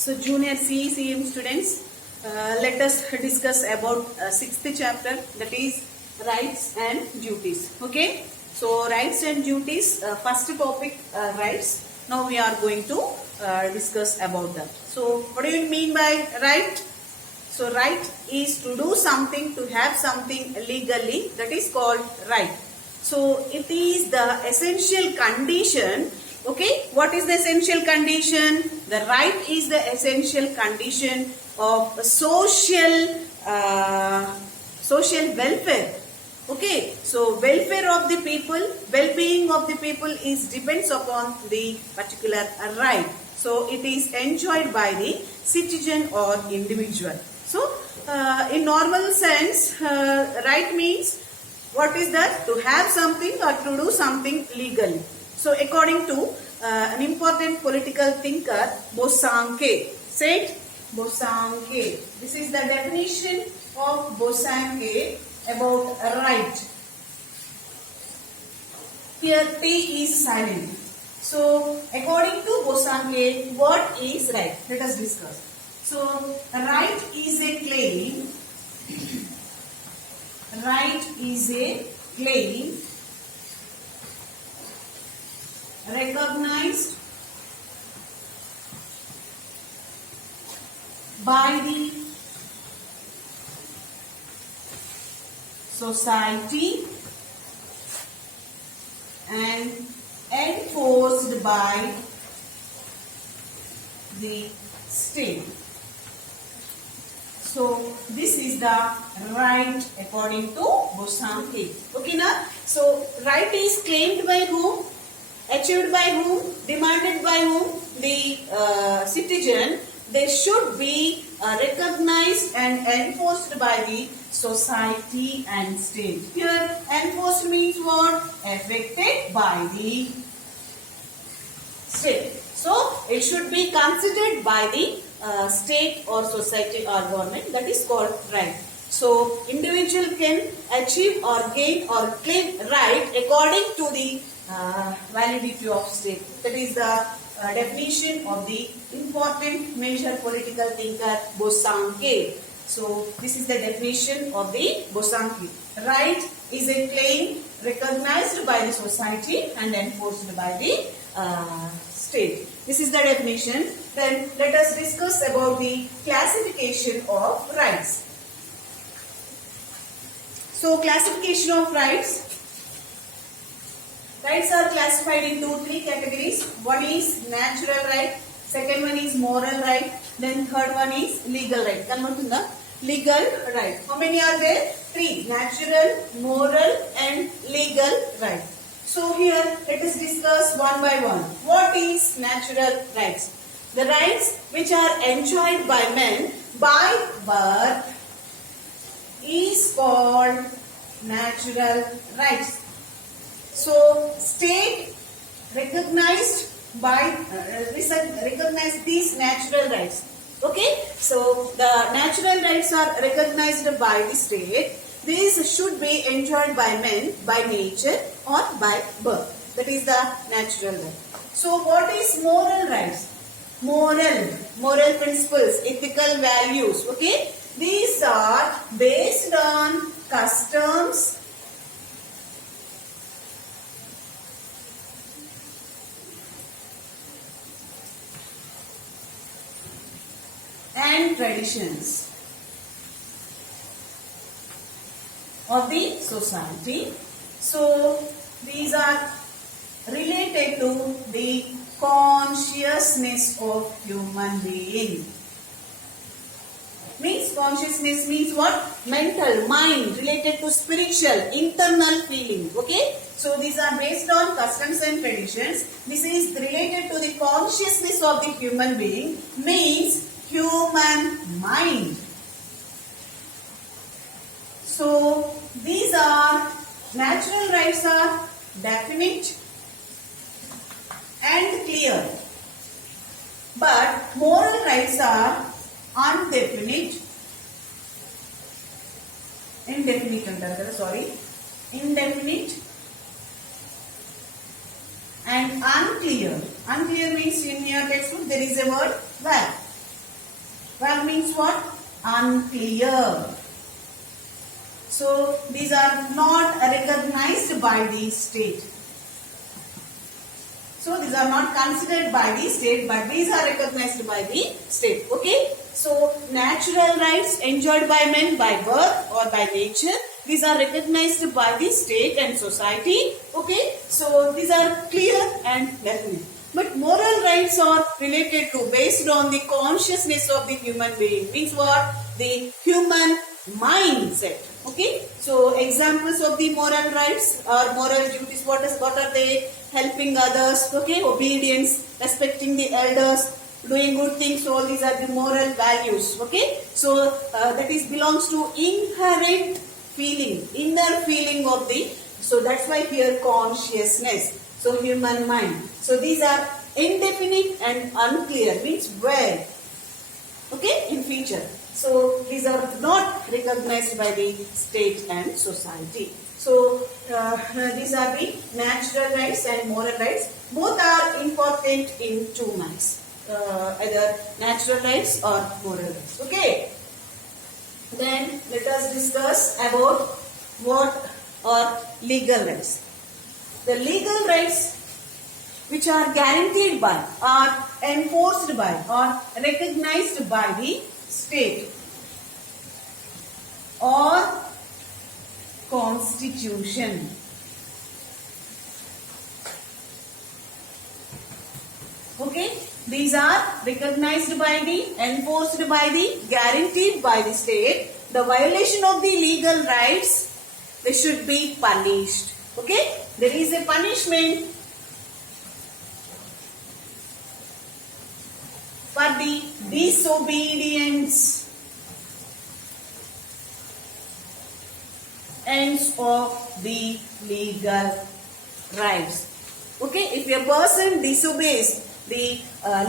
So junior CECM students, let us discuss about 6th chapter, that is rights and duties. Okay, so rights and duties, first topic rights. Now we are going to discuss about that. So what do you mean by right? So right is to do something, to have something legally, that is called right. So it is the essential condition. Okay, what is the essential condition? The right is the essential condition of social welfare. Okay, so welfare of the people, well-being of the people is depends upon the particular right. So it is enjoyed by the citizen or individual. So in normal sense, right means what is that? To have something or to do something legally. So according to an important political thinker, Bosanquet, said Bosanquet. This is the definition of Bosanquet about right. Here T is silent. So according to Bosanquet, what is right? Let us discuss. So right is a claim. Right is a claim recognized by the society and enforced by the state. So this is the right according to Bosanquet. Okay, now so right is claimed by whom? Achieved by whom? Demanded by whom? The citizen. They should be recognized and enforced by the society and state. Here enforced means what? Affected by the state. So it should be considered by the state or society or government, that is called right. So individual can achieve or gain or claim right according to the validity of state. That is the definition of the important major political thinker Bosanquet. So this is the definition of the Bosanquet. Right is a claim recognized by the society and enforced by the state. This is the definition. Then let us discuss about the classification of rights. So classification of rights. Rights are classified into three categories. One is natural right, second one is moral right, then third one is legal right. Kanmatunda? Legal right. How many are there? Three. Natural, moral and legal right. So here let us discuss one by one. What is natural rights? The rights which are enjoyed by men by birth is called natural rights. So state recognized these natural rights. Okay, so the natural rights are recognized by the state. These should be enjoyed by men by nature or by birth. That is the natural right. So what is moral rights? Moral principles, ethical values. Okay, these are based on customs, and traditions of the society. So these are related to the consciousness of human being. Means consciousness means what? Mental, mind, related to spiritual, internal feeling. Okay? So these are based on customs and traditions. This is related to the consciousness of the human being, means human mind. So these are natural rights are definite and clear, but moral rights are indefinite and unclear. Unclear means in your textbook there is a word where. Vague means what? Unclear. So these are not recognized by the state. So these are not considered by the state, but these are recognized by the state. Okay. So natural rights enjoyed by men by birth or by nature, these are recognized by the state and society. Okay. So these are clear and definite. But moral rights are related to, based on the consciousness of the human being. Means what? The human mindset. Okay. So examples of the moral rights or moral duties, what are they? Helping others, okay, obedience, respecting the elders, doing good things. So all these are the moral values. Okay. So that is belongs to inherent feeling, inner feeling of the. So that's why here consciousness. So human mind. So these are indefinite and unclear, means vague. Okay, in future. So these are not recognized by the state and society. So these are the natural rights and moral rights. Both are important in two minds. Either natural rights or moral rights. Okay. Then let us discuss about what are legal rights. The legal rights which are guaranteed by, are enforced by, or recognized by the state or constitution. Okay, these are recognized by the, enforced by the, guaranteed by the state. The violation of the legal rights, they should be punished. Okay, there is a punishment for the disobedience ends of the legal rights. Okay, if a person disobeys the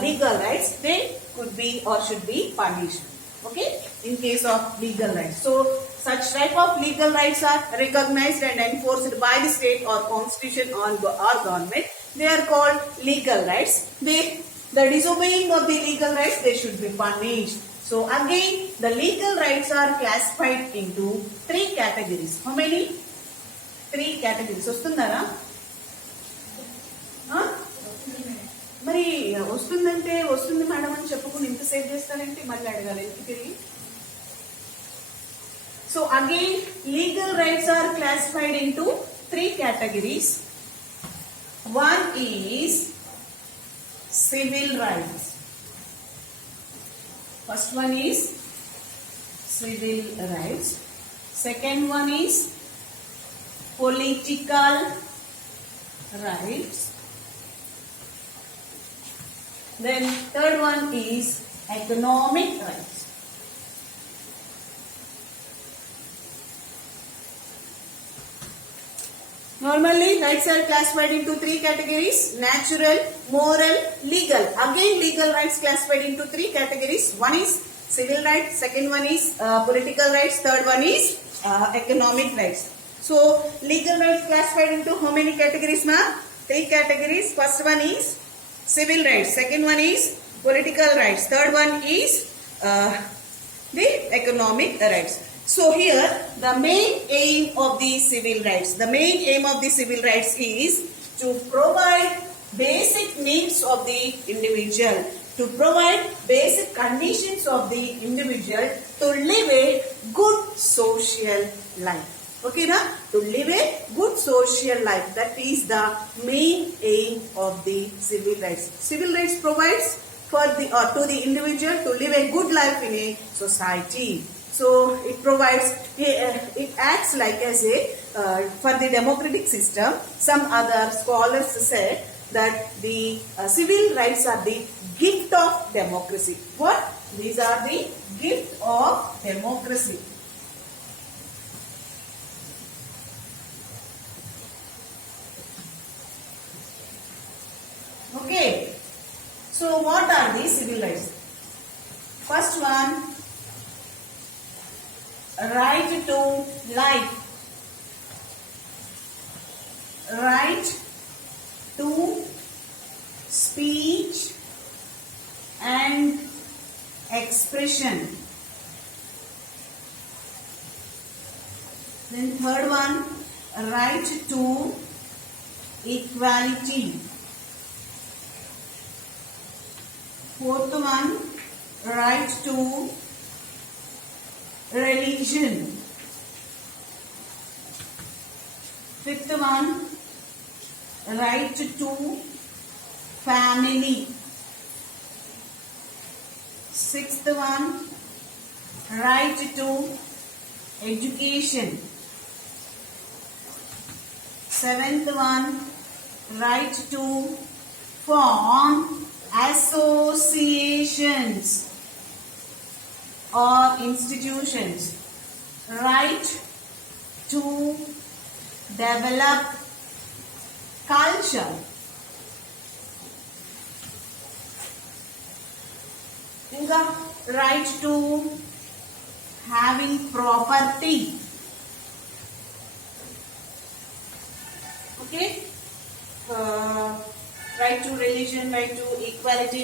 legal rights, they could be or should be punished. Okay, in case of legal rights. So such type of legal rights are recognized and enforced by the state or constitution or government. They are called legal rights. The disobeying of the legal rights, they should be punished. So again, the legal rights are classified into three categories. How many? Three categories. వస్తుందారా? మరి వస్తుందంటే వస్తుంది madam అని చెప్పుకుని ఇంత save చేస్తారంటే మళ్ళీ అడగాలి ఎందుకు తిరిగి. So again, legal rights are classified into three categories. One is civil rights. First one is civil rights. Second one is political rights. Then third one is economic rights. Normally, rights are classified into three categories: natural, moral, legal. Again, legal rights classified into three categories. One is civil rights, second one is political rights, third one is economic rights. So, legal rights classified into how many categories, ma'am? Three categories. First one is civil rights, second one is political rights, third one is the economic rights. So here, the main aim of the civil rights, is to provide basic needs of the individual, to provide basic conditions of the individual to live a good social life. Okay, na? To live a good social life. That is the main aim of the civil rights. Civil rights provides for the to the individual to live a good life in a society. So it provides, it acts like as a for the democratic system. Some other scholars said that the civil rights are the gift of democracy. What? These are the gift of democracy. Okay. So what are the civil rights? First one, right to life, right to speech and expression. Then third one, right to equality. Fourth one, right to religion. Fifth one, right to family. Sixth one, right to education. Seventh one, right to form associations or institutions. Right to develop culture. Right to having property. Okay, right to religion, right to equality,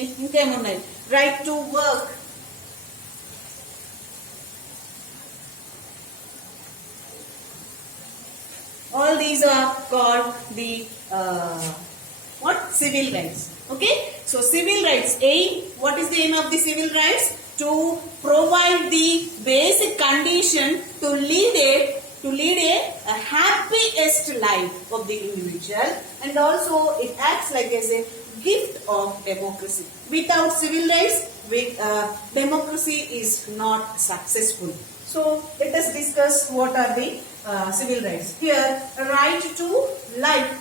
right to work. All these are called the civil rights. Okay, so civil rights aim. What is the aim of the civil rights? To provide the basic condition to lead a happiest life of the individual, and also it acts like as a gift of democracy. Without civil rights, democracy is not successful. So let us discuss what are the civil rights. Here, right to life.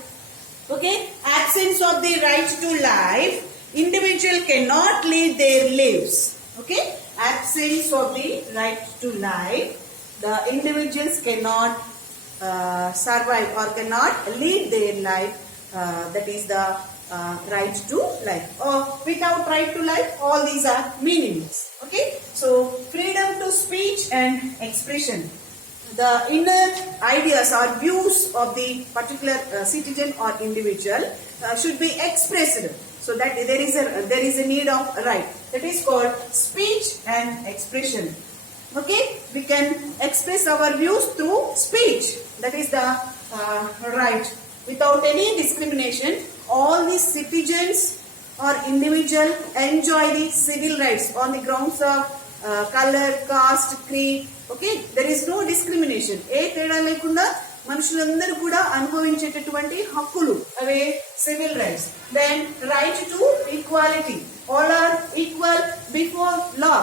Okay, absence of the right to life, individual cannot lead their lives. Okay, absence of the right to life, the individuals cannot survive or cannot lead their life. That is the right to life. Or without right to life, all these are meaningless. Okay, so freedom to speech and expression. The inner ideas or views of the particular citizen or individual should be expressed. So that there is a need of right. That is called speech and expression. Okay, we can express our views through speech. That is the right. Without any discrimination, all the citizens or individual enjoy the civil rights on the grounds of color, caste, creed. Okay, there is no discrimination. ఏ తేడా లేకుండా మనుషులందరూ కూడా అనుభవించేటటువంటి హక్కులు అవే civil rights. Then right to equality. All are equal before law,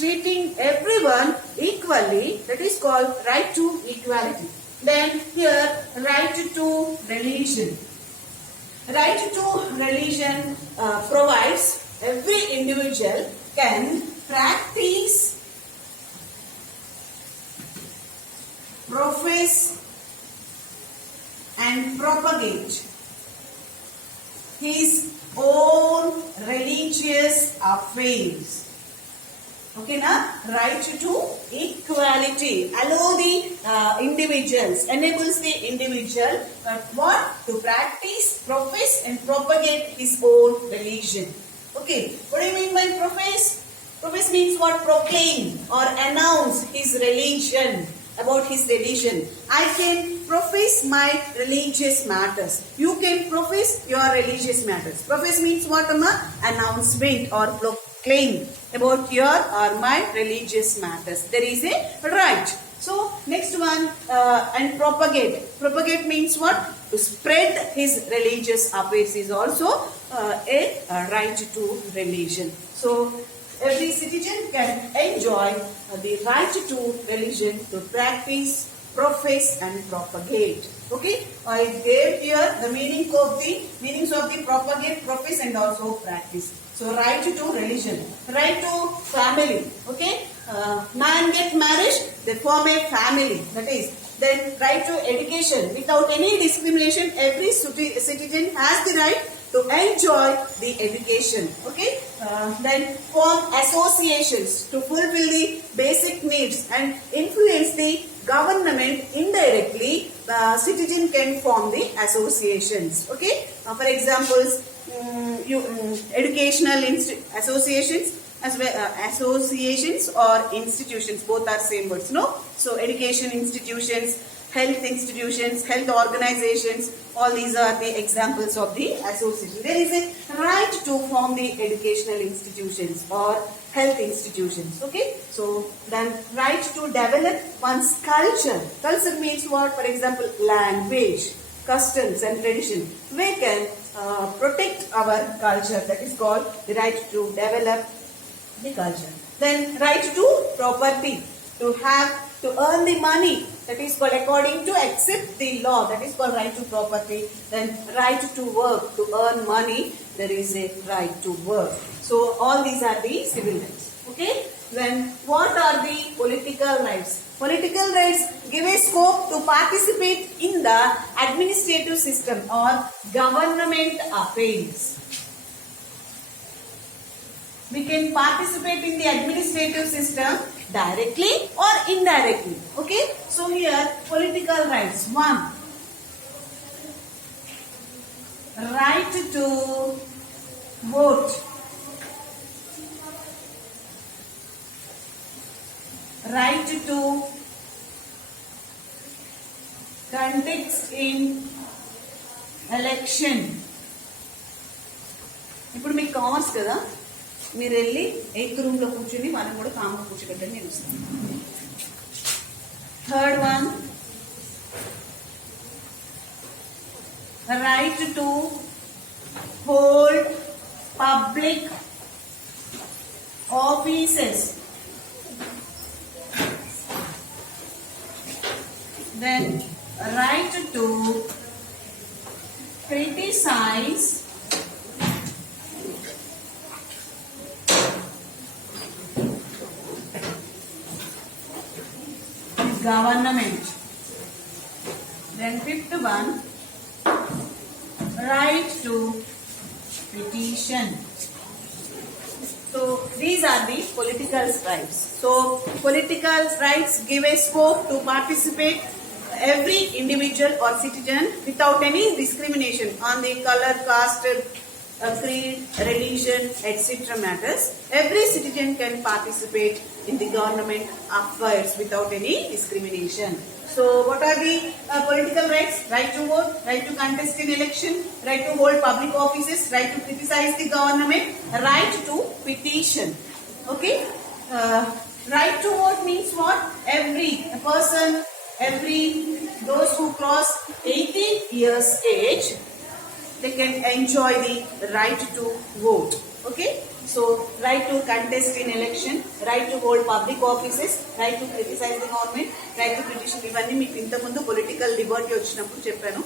treating everyone equally. That is called right to equality. Then here, right to religion. Right to religion provides every individual can practice, profess and propagate his own religious affairs. Okay, na? Right to equality. Allow the individuals, enables the individual what? To practice, profess and propagate his own religion. Okay, what do you mean by profess? Profess means what? Proclaim or announce his religion, about his religion. I can profess my religious matters. You can profess your religious matters. Profess means what, Amma? Announcement or proclaim about your or my religious matters. There is a right. So next one, and propagate. Propagate means what? To spread his religious affairs is also a right to religion. So every citizen can enjoy the right to religion, to practice, profess and propagate. Okay, I gave here the meanings of the propagate, profess and also practice. So right to religion, right to family. Okay, man get married, they form a family. That is, then right to education. Without any discrimination, every citizen has the right to enjoy the education. Okay, then form associations to fulfill the basic needs and influence the government indirectly. Citizen can form the associations. Okay, for examples, educational associations, as well associations or institutions, both are same words, no? So education institutions, health institutions, health organizations, all these are the examples of the association. There is a right to form the educational institutions or health institutions. Okay, so then right to develop one's culture. Culture means what? For example, language, customs and tradition. We can protect our culture. That is called the right to develop the culture. Then right to property, to have, to earn the money, that is called according to accept the law, that is called right to property. Then right to work, to earn money, there is a right to work. So all these are the civil rights. Okay, then what are the political rights? Political rights give a scope to participate in the administrative system or government affairs. We can participate in the administrative system directly or indirectly. Okay, so here political rights. 1, right to vote. Right to contest in election. ఇప్పుడు మీకు commerce కదా, మీరు వెళ్ళి 8th రూమ్లో కూర్చుని వాళ్ళని కూడా కామ్గా కూర్చోబెట్టండి, నేను వస్తాను. 3rd one, right to hold public offices. Then right to criticize government. Then 5th one, right to petition. So these are the political rights. So political rights give a scope to participate every individual or citizen without any discrimination on the color, caste, creed, religion, etc. matters. Every citizen can participate in the government affairs without any discrimination. So what are the political rights? Right to vote, right to contest in election, right to hold public offices, right to criticize the government, right to petition. Okay, right to vote means what? Every person, those who cross 18 years age, they can enjoy the right to vote. Okay, so right to contest in election, right to hold public offices, right to criticize the government, right to petition. ఇవన్నీ మీకు ఇంతకుముందు political Liberty వచ్చినప్పుడు చెప్పాను,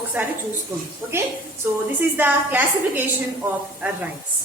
ఒకసారి చూసుకోండి. Okay, so this is the classification of rights.